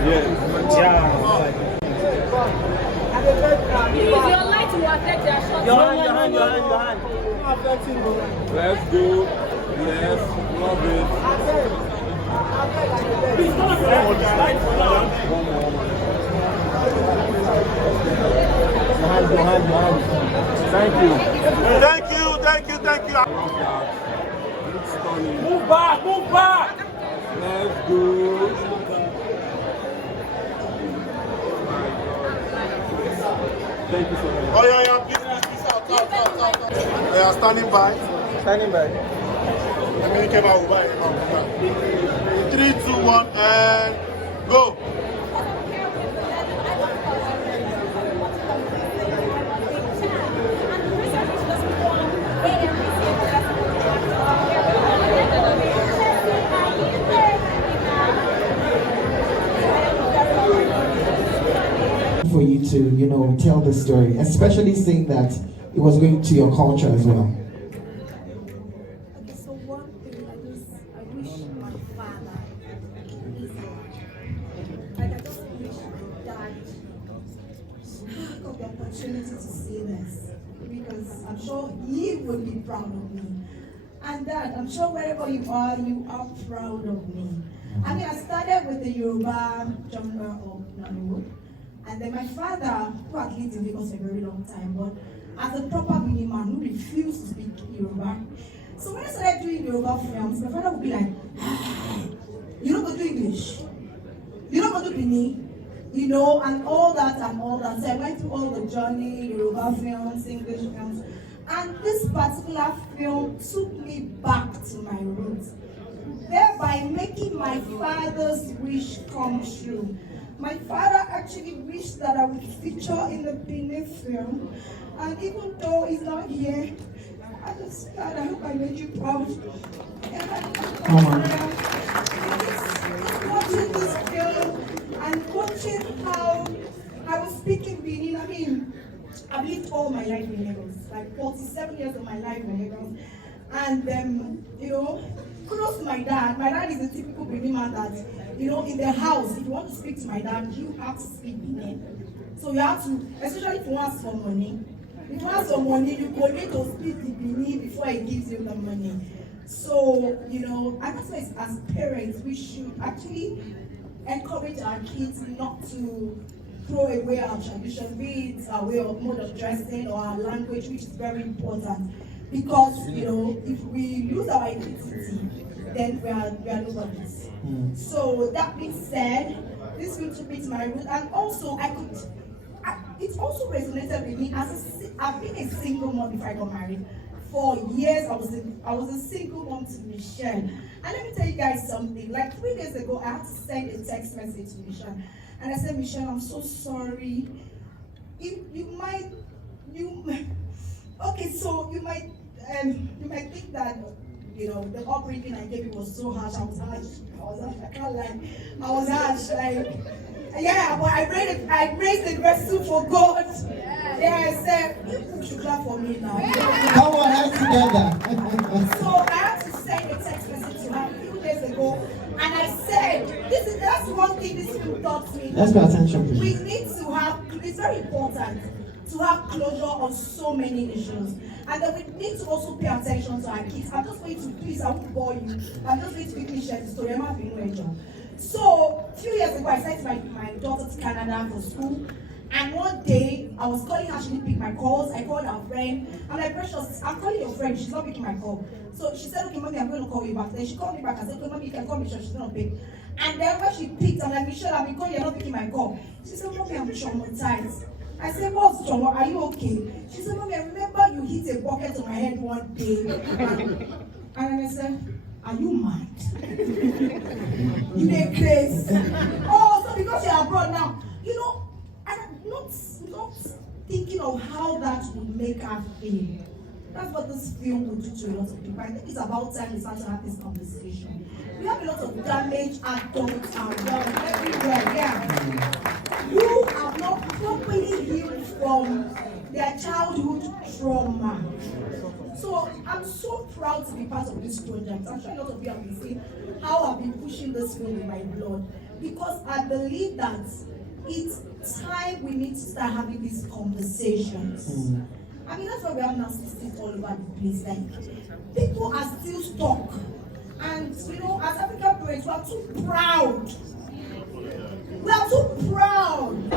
Yeah. Use your light to affect their shot. Your hand. Let's go. Yes, love it. Please come on, one more. Your hand. Thank you. It's stunning. Move back. Let's go. Thank you so much. Oh, yeah, please out. They are standing by. Let me came out by 3, 2, 1, and go. For you to, tell the story, especially saying that it was going to your culture as well. Okay, so one thing I wish my father is like I just wish that I got the opportunity to say this because I'm sure he would be proud of me. And Dad, I'm sure wherever you are proud of me. I mean, I started with the Yoruba genre of Nollywood. And then my father, who had lived in Lagos for a very long time, but as a proper Benin man who refused to speak Yoruba. So when I started doing Yoruba films, my father would be like, you don't go do English, you don't go do Benin, and all that. So I went through all the journey, Yoruba films, English films, and this particular film took me back to my roots, thereby making my father's wish come true. My father actually wished that I would feature in the Benin film, and even though he's not here, I hope I made you proud. Watching this film and watching how I was speaking Benin. I mean, I've lived all my life in Lagos, like 47 years of my life in Lagos, and kudos to my dad. My dad is a typical Benin man that, in the house, if you want to speak to my dad, you have to speak Benin. So you have to, especially if you ask for money. If you ask for money, you go need to speak the Benin before he gives you the money. So, and that's why as parents, we should actually encourage our kids not to throw away our tradition, be it our way of mode of dressing or our language, which is very important. Because, if we lose our identity, then we are nobodies. So that being said, this film took me to my root, and also it also resonated with me I've been a single mom before I got married. For years, I was a single mom to Michelle. And let me tell you guys something. Like 3 days ago, I had to send a text message to Michelle, and I said, Michelle, I'm so sorry. You might think that the upbringing I gave you was so harsh. I was harsh. I can't lie. I was harsh. But I raised a vessel for God. I said, you should clap for me now. Come on, hands together. So I had to send a text message to her a few days ago, and I said, that's one thing this film taught me. Let's pay attention, please. We need to have, it's very important to have closure on so many issues. And then we need to also pay attention to our kids. I'm just going to, please, I won't bore you. I'm just going to quickly share the story. I'm not being no. So, a few years ago, I sent my daughter to Canada for school. And one day, I was calling her, she didn't pick my calls. I called her friend. I'm like, Precious, I'm calling your friend. She's not picking my call. So she said, okay, Mommy, I'm going to call you back. Then she called me back. I said, okay, Mommy, you can call me. She's not pick. And then when she picked, I'm like, Michelle, I've been calling, you're not picking my call. She said, Mommy, I'm traumatized. I said, what's trauma? Are you okay? She said, Mommy, I remember you hit a bucket on my head one day. And I said, are you mad? You dey crazy. Oh, so because you're abroad now, I'm not thinking of how that would make her feel. That's what this film will do to a lot of people. I think it's about time we start to have this conversation. We have a lot of damaged adults around everywhere, who have not properly healed from their childhood trauma. So I'm so proud to be part of this project. I'm sure a lot of you have been seeing how I've been pushing this film in my blood. because I believe that it's time we need to start having these conversations. I mean, that's why we have narcissists all over the place. Like, people are still stuck. And, you know, as African parents, we are too proud. We are too proud.